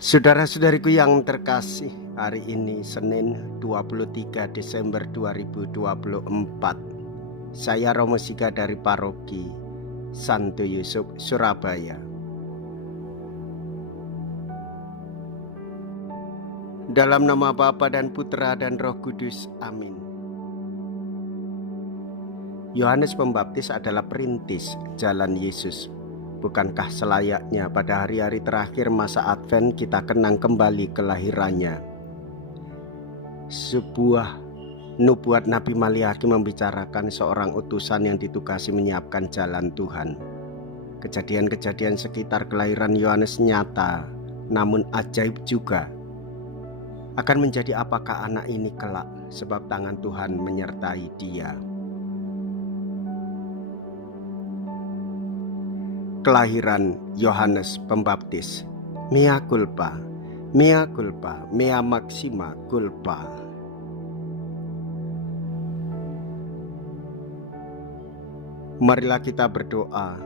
Saudara-saudariku yang terkasih, hari ini Senin 23 Desember 2024. Saya Romo Siga dari Paroki Santo Yusuf, Surabaya. Dalam nama Bapa dan Putra dan Roh Kudus, amin. Yohanes Pembaptis adalah perintis jalan Yesus. Bukankah selayaknya pada hari-hari terakhir masa Advent kita kenang kembali kelahirannya? Sebuah nubuat Nabi Maliaki membicarakan seorang utusan yang ditugasi menyiapkan jalan Tuhan. Kejadian-kejadian sekitar kelahiran Yohanes nyata, namun ajaib juga. Akan menjadi apakah anak ini kelak, sebab tangan Tuhan menyertai dia. Kelahiran Yohanes Pembaptis. Mea culpa, mea culpa, mea maxima culpa. Marilah kita berdoa.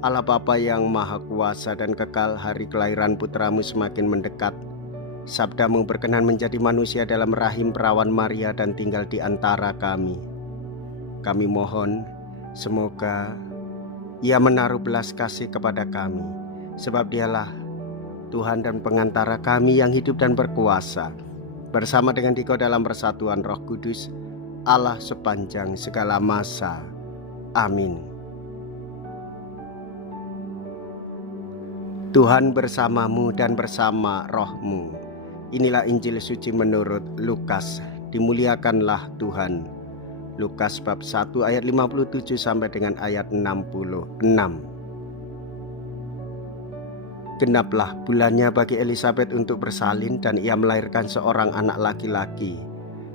Allah Bapa yang Maha Kuasa dan kekal, hari kelahiran putramu semakin mendekat. Sabdamu berkenan menjadi manusia dalam rahim perawan Maria dan tinggal di antara kami. Kami mohon, semoga Ia menaruh belas kasih kepada kami, sebab Dialah Tuhan dan pengantara kami yang hidup dan berkuasa, bersama dengan Dikau dalam persatuan Roh Kudus, Allah sepanjang segala masa. Amin. Tuhan bersamamu dan bersama rohmu. Inilah Injil suci menurut Lukas. Dimuliakanlah Tuhan. Lukas bab 1 ayat 57 sampai dengan ayat 66. Genaplah bulannya bagi Elisabet untuk bersalin dan ia melahirkan seorang anak laki-laki.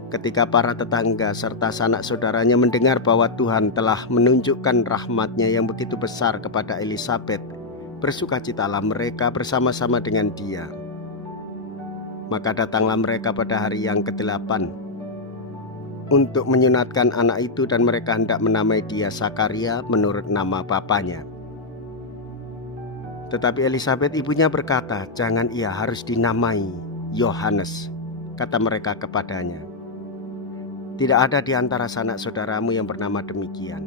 Ketika para tetangga serta sanak saudaranya mendengar bahwa Tuhan telah menunjukkan rahmat-Nya yang begitu besar kepada Elisabet, bersukacitalah mereka bersama-sama dengan dia. Maka datanglah mereka pada hari yang ke-8 untuk menyunatkan anak itu, dan mereka hendak menamai dia Sakaria menurut nama bapanya. Tetapi Elisabet ibunya berkata, "Jangan, ia harus dinamai Yohanes," kata mereka kepadanya. "Tidak ada di antara sanak saudaramu yang bernama demikian."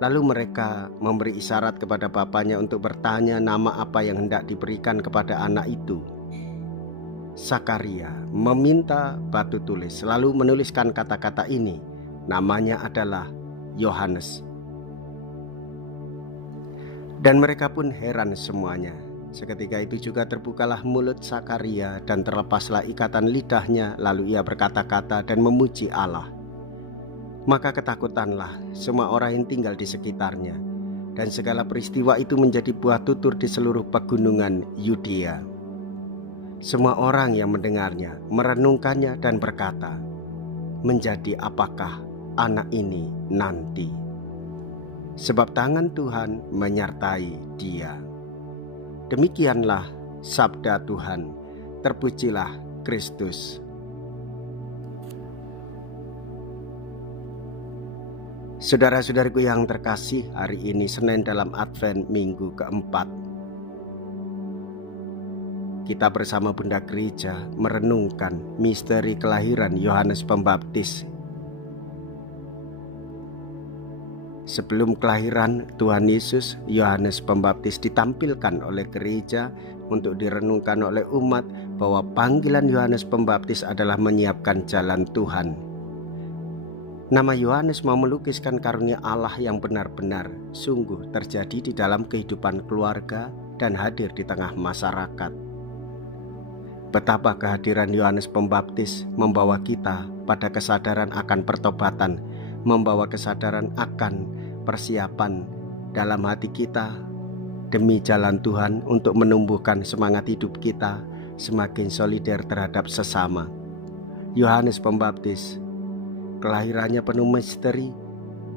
Lalu mereka memberi isyarat kepada bapanya untuk bertanya nama apa yang hendak diberikan kepada anak itu. Sakaria meminta batu tulis, lalu menuliskan kata-kata ini, namanya adalah Yohanes. Dan mereka pun heran semuanya. Seketika itu juga terbukalah mulut Sakaria dan terlepaslah ikatan lidahnya, lalu ia berkata-kata dan memuji Allah. Maka ketakutanlah semua orang yang tinggal di sekitarnya, dan segala peristiwa itu menjadi buah tutur di seluruh pegunungan Yudea. Semua orang yang mendengarnya merenungkannya dan berkata, "Menjadi apakah anak ini nanti? Sebab tangan Tuhan menyertai dia." Demikianlah sabda Tuhan. Terpujilah Kristus. Saudara-saudariku yang terkasih, hari ini Senin dalam Advent minggu keempat. Kita bersama Bunda Gereja merenungkan misteri kelahiran Yohanes Pembaptis. Sebelum kelahiran Tuhan Yesus, Yohanes Pembaptis ditampilkan oleh gereja untuk direnungkan oleh umat bahwa panggilan Yohanes Pembaptis adalah menyiapkan jalan Tuhan. Nama Yohanes mau melukiskan karunia Allah yang benar-benar sungguh terjadi di dalam kehidupan keluarga dan hadir di tengah masyarakat. Betapa kehadiran Yohanes Pembaptis membawa kita pada kesadaran akan pertobatan, membawa kesadaran akan persiapan dalam hati kita demi jalan Tuhan untuk menumbuhkan semangat hidup kita semakin solider terhadap sesama. Yohanes Pembaptis, kelahirannya penuh misteri,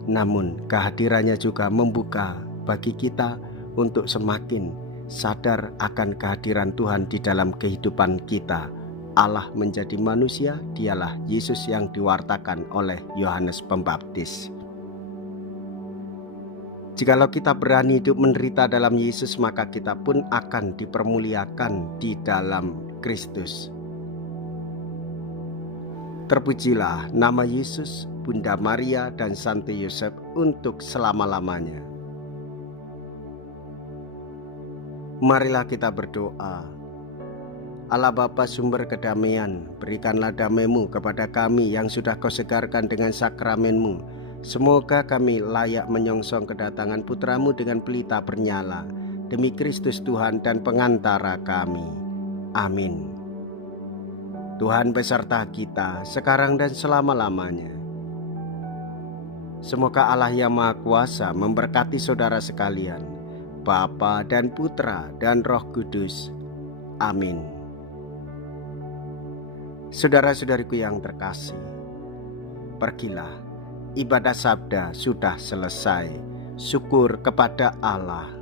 namun kehadirannya juga membuka bagi kita untuk semakin sadar akan kehadiran Tuhan di dalam kehidupan kita. Allah menjadi manusia, dialah Yesus yang diwartakan oleh Yohanes Pembaptis. Jikalau kita berani hidup menderita dalam Yesus, maka kita pun akan dipermuliakan di dalam Kristus. Terpujilah nama Yesus, Bunda Maria, dan Santo Yosef untuk selama-lamanya. Marilah kita berdoa. Allah Bapa sumber kedamaian, berikanlah damai-Mu kepada kami yang sudah Kau segarkan dengan sakramen-Mu. Semoga kami layak menyongsong kedatangan Putra-Mu dengan pelita bernyala. Demi Kristus Tuhan dan pengantara kami. Amin. Tuhan beserta kita sekarang dan selama-lamanya. Semoga Allah yang Maha Kuasa memberkati saudara sekalian, Bapa dan Putra dan Roh Kudus. Amin. Saudara-saudariku yang terkasih, pergilah, ibadah sabda sudah selesai. Syukur kepada Allah.